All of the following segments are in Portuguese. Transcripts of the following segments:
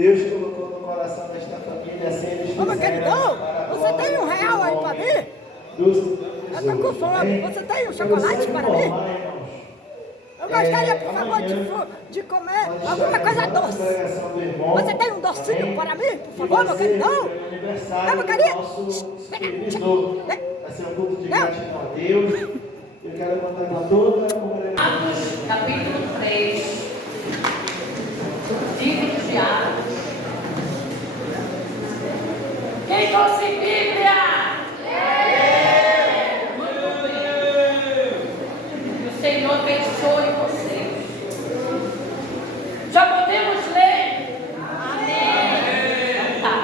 Deus colocou no coração desta família, se eles Ô, meu queridão, você tem R$1 aí para mim? Eu tô com fome. Você tem um chocolate para mim? Eu gostaria, por favor, de comer alguma coisa doce. Você tem um docinho para mim, por favor, meu queridão? Não, meu querido. Vai ser um culto de gratidão a Deus. Eu quero mandar para toda a congregação. Atos, capítulo 3. Livro de Atos. Quem trouxe Bíblia? Muito bem. O Senhor abençoe vocês. Já podemos ler? Amém. Tá.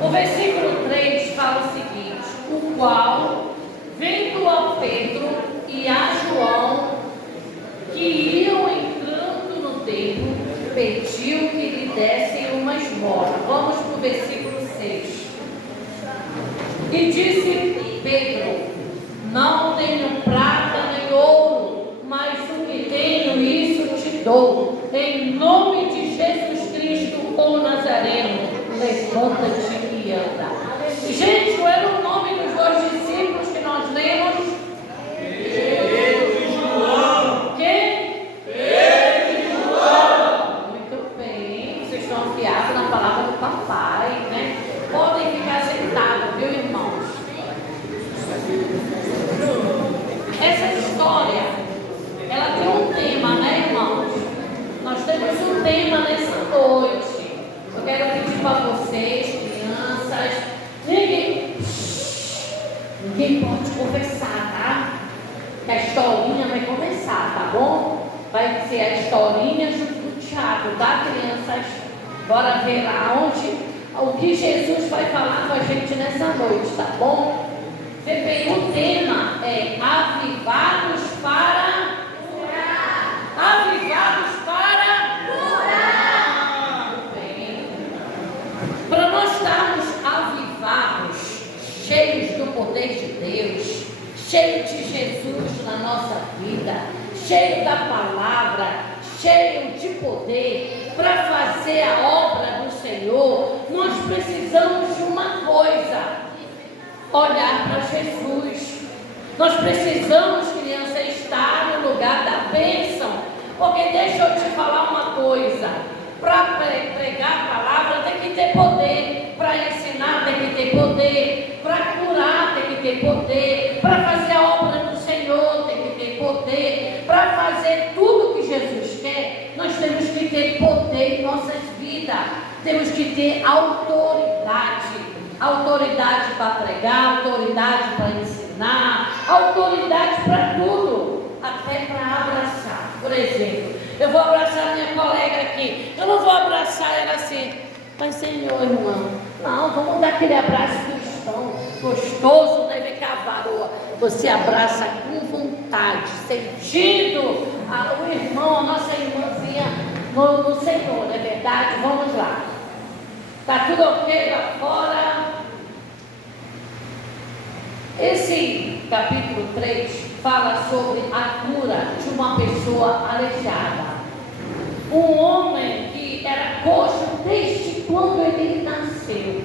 O versículo 3 fala o seguinte: o qual, vendo a Pedro e a João, que iam entrando no templo, pediu que lhe dessem uma esmola. Vamos para o versículo 6. E disse Pedro: não tenho prata nem ouro, mas o que tenho, isso te dou. Em nome de Jesus Cristo, o Nazareno, levanta-te e anda. Gente, qual era o nome dos dois discípulos que nós lemos? Pedro e João. Quem? Pedro e João. Muito bem, vocês estão afiados na palavra do papai, né? Podem ficar sentados, viu, irmãos? Essa história, ela tem um tema, né, irmãos? Nós temos um tema nessa noite. Eu quero pedir para vocês, crianças, ninguém pode conversar, tá? Que a historinha vai começar, tá bom? Vai ser a historinha junto do teatro, tá, crianças? Bora ver lá onde, o que Jesus vai falar com a gente nessa noite, tá bom? Vê bem, o tema é avivados para curar. Avivados para curar. Muito bem. Para nós estarmos avivados, cheios do poder de Deus, cheio de Jesus na nossa vida, cheio da palavra, cheio de poder, para fazer a obra do Senhor, nós precisamos de uma coisa: olhar para Jesus. Nós precisamos, criança, estar no lugar da bênção, porque deixa eu te falar uma coisa: para pregar a palavra tem que ter poder, para ensinar tem que ter poder, para curar tem que ter poder, para fazer a obra do Senhor tem que ter poder, para fazer tudo que Jesus quer, nós temos que ter poder em nossas vidas, temos que ter autoridade. Autoridade para pregar, autoridade para ensinar, autoridade para tudo, até para abraçar. Por exemplo, eu vou abraçar minha colega aqui, eu não vou abraçar ela assim, mas Senhor, irmão, não, vamos dar aquele abraço cristão, gostoso, deve cavaroa. Você abraça com vontade, sentindo o irmão, a nossa irmãzinha no Senhor, não é verdade? Vamos lá. Está tudo ok lá fora? Esse capítulo 3 fala sobre a cura de uma pessoa aleijada. Um homem que era coxo desde quando ele nasceu.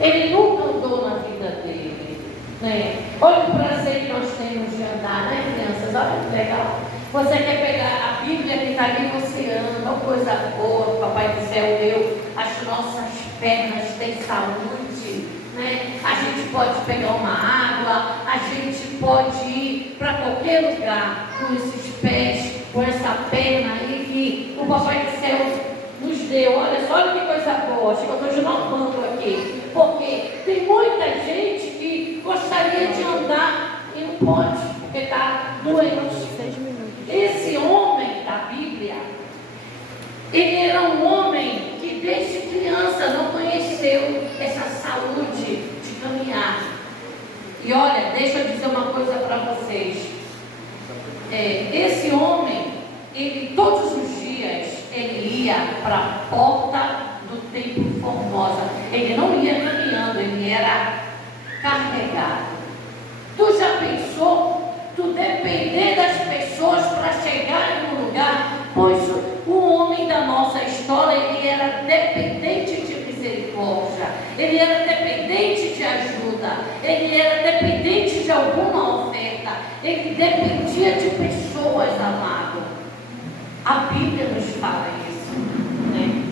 Ele nunca andou na vida dele, né? Olha o prazer que nós temos de andar, né, crianças? Olha que legal. Você quer pegar a Bíblia que está ali, você anda, uma coisa boa, Papai do Céu deu, as nossas pernas têm saúde, né? A gente pode pegar uma água, a gente pode ir para qualquer lugar com esses pés, com essa perna aí que o Papai do Céu nos deu. Olha só, olha que coisa boa, acho que eu estou desnotando aqui, porque tem muita gente que gostaria de andar e não pode, porque está doente. Esse homem da Bíblia, ele era um homem que desde criança não conheceu essa saúde de caminhar. E olha, deixa eu dizer uma coisa para vocês. Esse homem, ele todos os dias, ele ia para a porta do Templo Formosa. Ele não ia caminhando, ele era carregado. Tu já pensou? Tu depender das pessoas para chegar em um lugar? Pois o homem da nossa história, ele era dependente ele era dependente de ajuda, ele era dependente de alguma oferta, ele dependia de pessoas, amado. A Bíblia nos fala isso, né?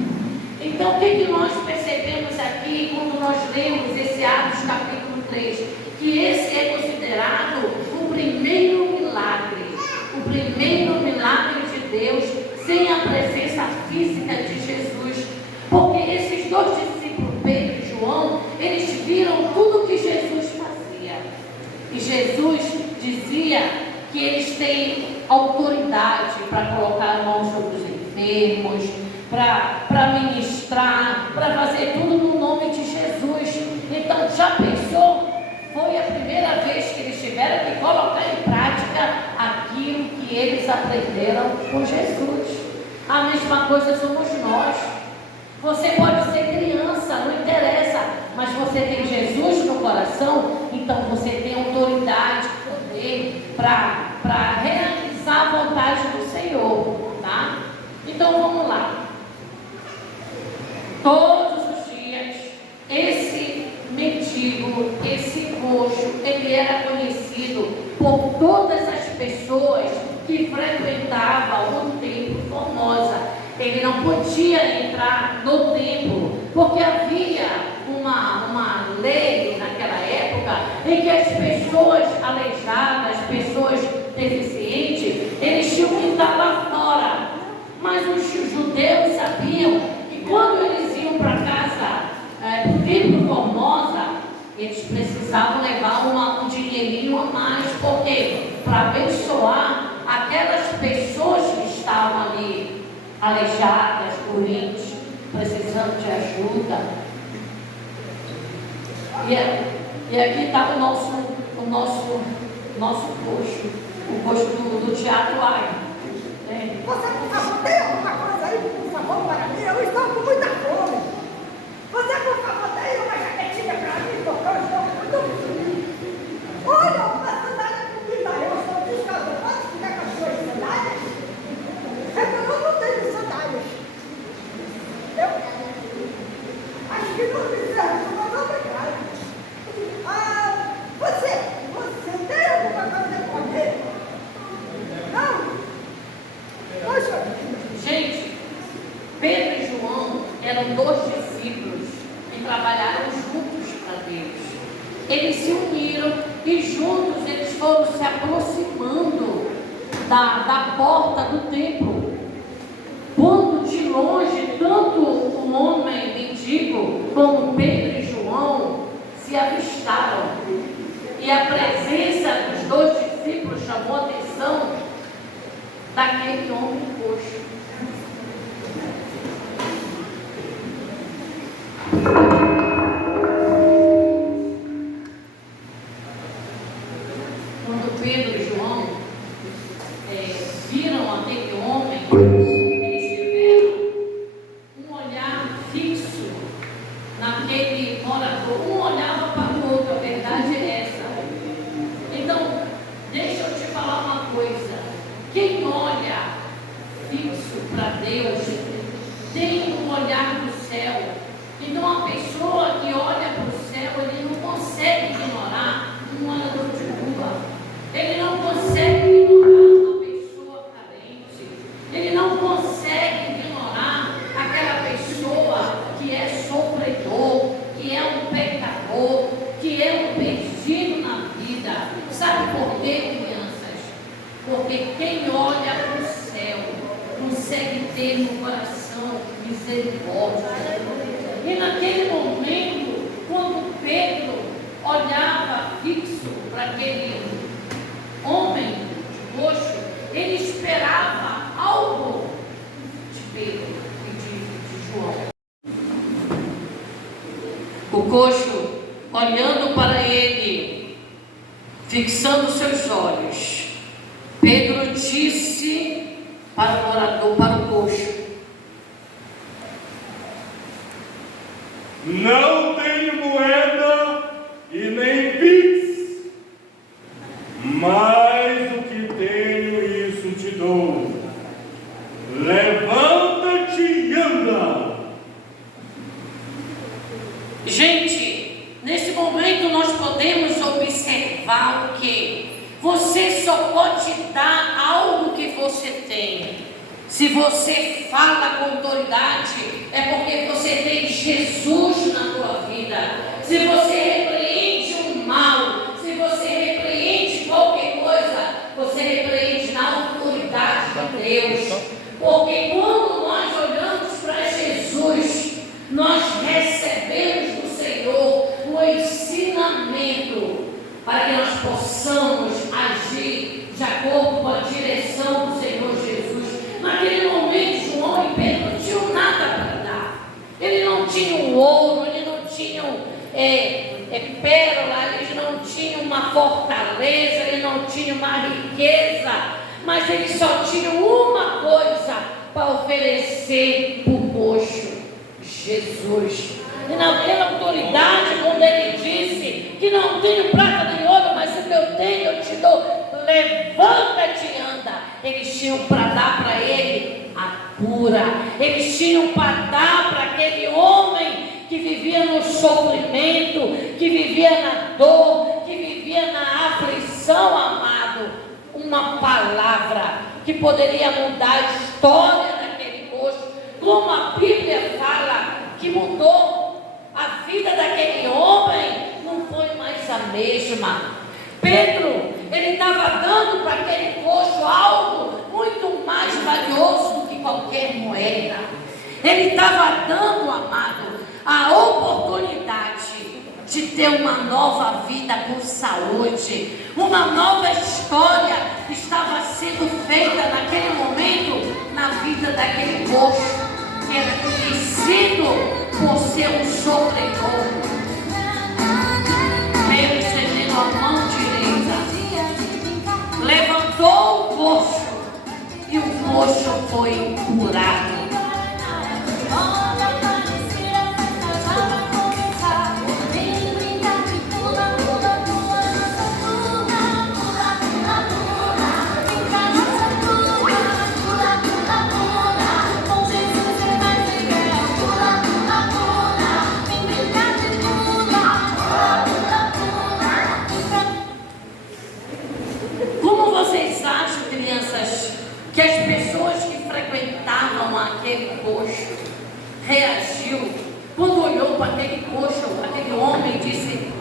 Então, o que nós percebemos aqui quando nós lemos esse Atos capítulo 3? Que esse é considerado o primeiro milagre de Deus, sem a presença física de Jesus. Porque esses dois discípulos, Pedro e João, eles viram tudo o que Jesus fazia. E Jesus dizia que eles têm autoridade para colocar a mão sobre os enfermos, para ministrar, para fazer tudo no nome de Jesus. Então, já pensou? Foi a primeira vez que eles tiveram que colocar em prática aquilo que eles aprenderam com Jesus. A mesma coisa somos nós. Você pode ser criança, não interessa, mas você tem Jesus no coração, então você tem autoridade, poder para realizar a vontade do Senhor, tá? Então vamos lá. Todos os dias, esse mendigo, esse coxo, ele era conhecido por todas as pessoas que frequentavam o templo Formosa. Ele não podia entrar no templo, porque havia uma lei naquela época em que as pessoas aleijadas, as pessoas deficientes, eles tinham que estar lá fora. Mas os judeus sabiam que quando eles iam para casa, para o templo Formosa, eles precisavam levar um dinheirinho a mais, porque para abençoar aquelas pessoas que estavam ali aleijadas, doentes, precisando de ajuda. E aqui está o nosso coxo, o coxo do Teatro Ai. Você, por favor, tem alguma coisa aí, por favor, para mim? Eu estou com muita fome. Você, por favor, tem uma jaquetinha para mim, porque eu estou muito frio. Olha, uma sandália bonita, eu estou descalço. Pode ficar com as suas sandálias? É que eu não tenho sandálias. Eu acho que não me serve, mas obrigado. Você tem alguma coisa para comer? Não? Poxa. Gente, Pedro e João eram dois discípulos que trabalharam juntos para Deus. Eles se uniram e juntos eles foram se aproximando da porta do templo. Quando de longe, tanto o homem mendigo como Pedro e João se avistaram. E a presença dos dois discípulos chamou a atenção daquele homem coxo. Quando Pedro e João viram aquele homem, eles tiveram um olhar fixo naquele morador. Um olhava para o outro, a verdade é essa. Então, deixa eu te falar uma coisa. Quem olha fixo para Deus tem um olhar do céu. Então, a pessoa que olha para o céu, ele não consegue ignorar um morador de rua. Ele não consegue ignorar uma pessoa carente. Ele não consegue ignorar aquela pessoa que é sofredor, que é um pecador, que é um perdido na vida. Sabe por quê, crianças? Porque quem olha para o céu consegue ter no coração misericórdia. E naquele momento, quando Pedro olhava fixo para aquele homem coxo, ele esperava algo de Pedro e de João. O coxo, olhando para ele, fixando seus olhos, Pedro disse para o morador, para o coxo: não tenho moeda e nem pix, mas o que tenho, isso te dou. Levanta-te e anda. Gente, momento nós podemos observar o que? Você só pode dar algo que você tem. Se você fala com autoridade, é porque você tem Jesus na tua vida. Se você repreende o mal, se você repreende qualquer coisa, você repreende na autoridade de Deus. Porque quando nós olhamos para Jesus, nós recebemos do Senhor o ensinamento para que nós possamos agir de acordo com a direção do Senhor Jesus. Naquele momento, João e Pedro não tinham nada para dar. Ele não tinha um ouro, ele não tinha pérola, eles não tinham uma fortaleza, ele não tinha uma riqueza, mas eles só tinham uma coisa para oferecer para o moço: Jesus. E naquela autoridade, quando ele disse que não tenho prata nem ouro, mas o que eu tenho eu te dou, levanta-te e anda. Eles tinham para dar para ele a cura, eles tinham para dar para aquele homem que vivia no sofrimento, que vivia na dor, que vivia na aflição, amado, uma palavra que poderia mudar a história daquele moço, como a Bíblia fala que mudou a vida daquele homem. Não foi mais a mesma. Pedro, ele estava dando para aquele coxo algo muito mais valioso do que qualquer moeda. Ele estava dando, amado, a oportunidade de ter uma nova vida com saúde. Uma nova história estava sendo feita naquele momento na vida daquele coxo, que era conhecido por ser um sofredor. Pedro, estendendo a mão direita, levantou o coxo e o coxo foi curado. Que as pessoas que frequentavam aquele coxo reagiu quando olhou para aquele coxo, aquele homem, e disse: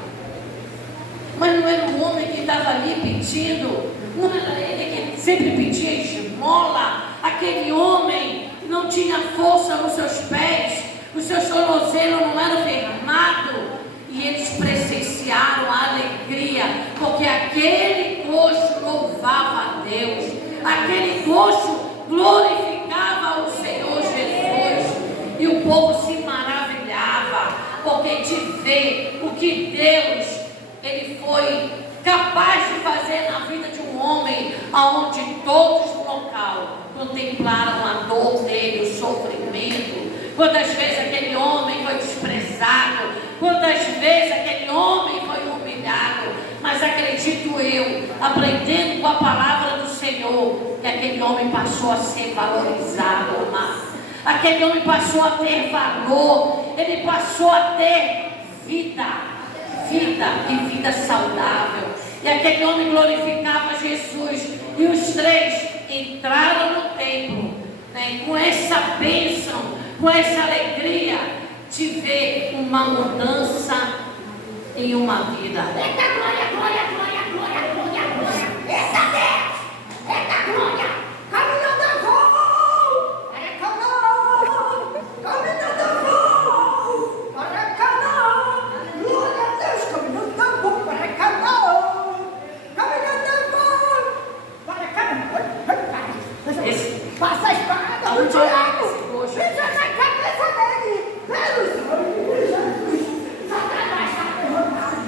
mas não era o homem que estava ali pedindo, não era ele que sempre pedia esmola, aquele homem não tinha força nos seus pés, os seus tornozelos não eram firmados, e eles presenciaram a alegria, porque aquele coxo louvava a Deus. Aquele coxo glorificava o Senhor Jesus, e o povo se maravilhava, porque de ver o que Deus ele foi capaz de fazer na vida de um homem, aonde todos no local contemplaram a dor dele, o sofrimento. Quantas vezes aquele homem foi desprezado, quantas vezes aquele homem foi humilhado, mas acredito eu, aprendendo com a palavra do Senhor, que aquele homem passou a ser valorizado, amado. Aquele homem passou a ter valor, ele passou a ter vida e vida saudável. E aquele homem glorificava Jesus, e os três entraram no templo, né, com essa bênção, com essa alegria de ver uma mudança em uma vida. Eita glória, glória, glória, glória, glória, glória. Eita Deus, eita glória. Caminhando a voo, para canal, caminhando a voo, para canal. Glória a Deus, caminhando a voo, para canal, caminhando a voo, para canal. Passa a espada, o diabo, pisa na cabeça dele, pelo sangue de Jesus. Satanás está derrotado,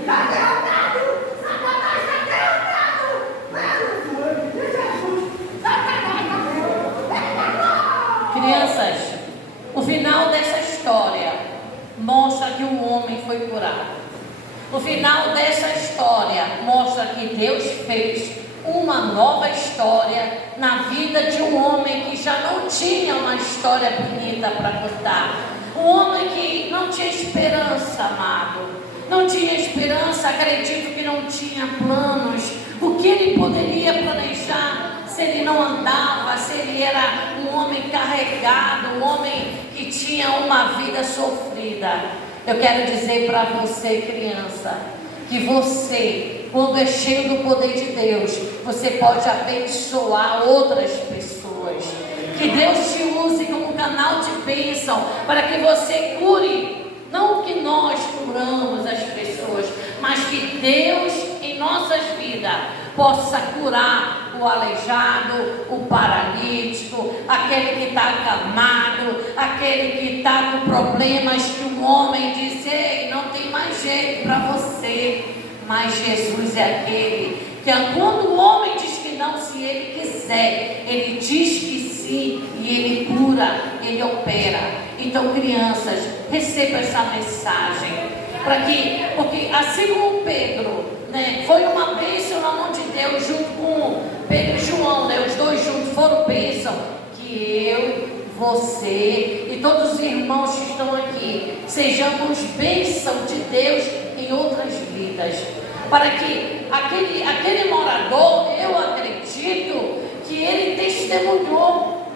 está derrotado, Satanás está derrotado, pelo sangue de Jesus. Satanás está derrotado. Crianças, o final dessa história mostra que um homem foi curado. O final dessa história mostra que Deus fez uma nova história na vida de um homem que já não tinha uma história bonita para contar. Um homem que não tinha esperança, amado. não tinha esperança, acredito que não tinha planos. O que ele poderia planejar se ele não andava, se ele era um homem carregado, um homem que tinha uma vida sofrida? Eu quero dizer para você, criança, que você, quando é cheio do poder de Deus, você pode abençoar outras pessoas. Que Deus te use como canal de bênção para que você cure, não que nós curamos as pessoas, mas que Deus em nossas vidas possa curar o aleijado, o paralítico, aquele que está acamado, aquele que está com problemas que um homem disse: ei, não tem mais jeito para você. Mas Jesus é aquele que quando o homem diz que não, se ele quiser, ele diz que sim, e ele cura, ele opera. Então, crianças, receba essa mensagem, porque assim como Pedro, né, foi uma bênção na mão de Deus, junto com Pedro e João, né, os dois juntos foram bênção, que eu, você e todos os irmãos que estão aqui sejamos bênção de Deus em outras vidas, para que aquele morador, eu acredito que ele testemunhou,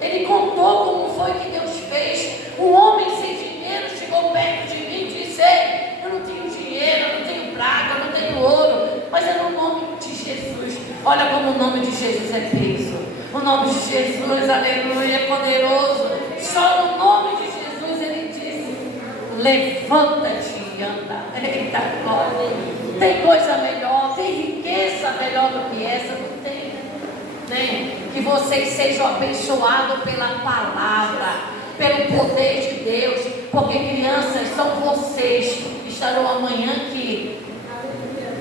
ele contou como foi que Deus fez. Um homem sem dinheiro chegou perto de mim e disse: ei, eu não tenho dinheiro, eu não tenho prata, eu não tenho ouro, mas é no nome de Jesus. Olha como o nome de Jesus é peso. O nome de Jesus, aleluia, é poderoso. Só no nome de Jesus ele disse: levanta-te e anda. Eita glória! Tem coisa melhor, tem riqueza melhor do que essa? Não tem, né? Que vocês sejam abençoados pela palavra, pelo poder de Deus, porque crianças, são vocês que estarão amanhã aqui,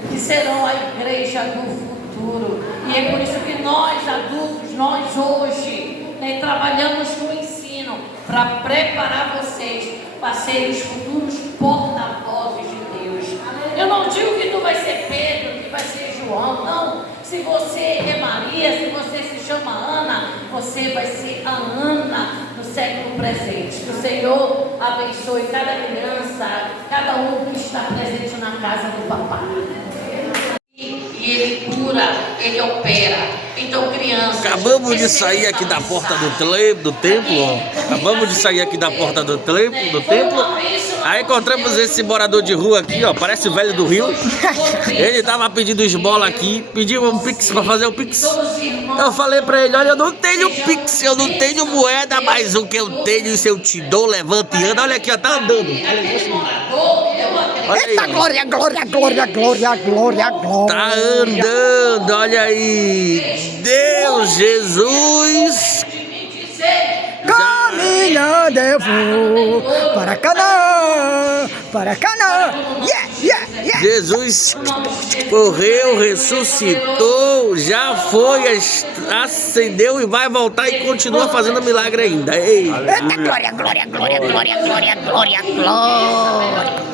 que serão a igreja do futuro. E é por isso que nós adultos, nós hoje, né, trabalhamos com o ensino para preparar vocês para serem os futuros porta-vozes de Deus. Eu não digo que tu vai ser Pedro, que vai ser João, não. Se você é Maria, se você se chama Ana, você vai ser a Ana do século presente. Que o Senhor abençoe cada criança, cada um que está presente na casa do papai. E ele cura, ele opera. Então, crianças, acabamos de sair aqui da porta do templo. Acabamos de sair aqui da porta do templo. Aí encontramos esse morador de rua aqui, ó. Parece o velho do Rio. Ele tava pedindo esmola aqui. Pediu um pix pra fazer o pix. Eu falei pra ele: olha, eu não tenho pix, eu não tenho moeda, mas o que eu tenho, se eu te dou, levanta e anda. Olha aqui, ó, tá andando. Olha aí, Eita, glória, glória, glória, glória, glória, glória. tá andando, olha aí. Deus, Jesus. Caminhando eu vou para Canaã, para Canaã. Yeah, yeah, yeah. Jesus morreu, ressuscitou, já foi, ascendeu e vai voltar e continua fazendo milagre ainda. Ei. Eita, glória, glória, glória, glória, glória, glória, glória.